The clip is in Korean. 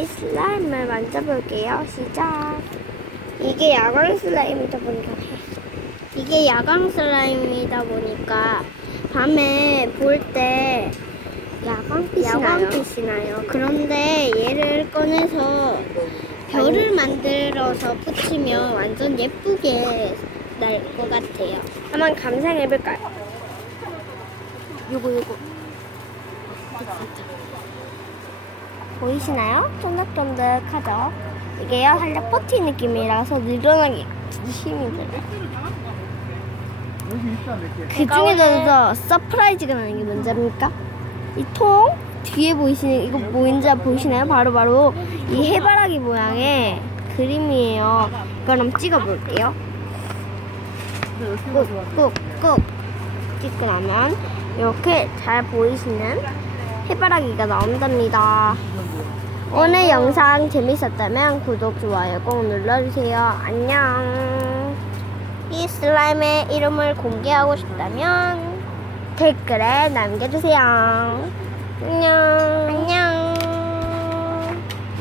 이 슬라임을 만져볼게요. 시작. 이게 야광 슬라임이다 보니까 이게 야광 슬라임이다 보니까 밤에 볼 때 야광빛이, 야광빛이 나요. 그런데 얘를 꺼내서 별을 만들어서 붙이면 완전 예쁘게 날 것 같아요. 한번 감상해볼까요? 요거 요거 보이시나요? 쫀득쫀득하죠? 이게요 살짝 퍼티 느낌이라서 늘어나기 힘이 들어요. 그 중에서도 서프라이즈가 나는 게 뭔지 압니까? 이 통 뒤에 보이시는 이거 뭐인지 보이시나요? 바로 바로 이 해바라기 모양의 그림이에요. 그럼 찍어볼게요. 꾹꾹꾹 찍고 나면 이렇게 잘 보이시는 해바라기가 나온답니다. 오늘 영상 재밌었다면 구독, 좋아요 꼭 눌러주세요. 안녕. 이 슬라임의 이름을 공개하고 싶다면 댓글에 남겨주세요. 안녕. 안녕.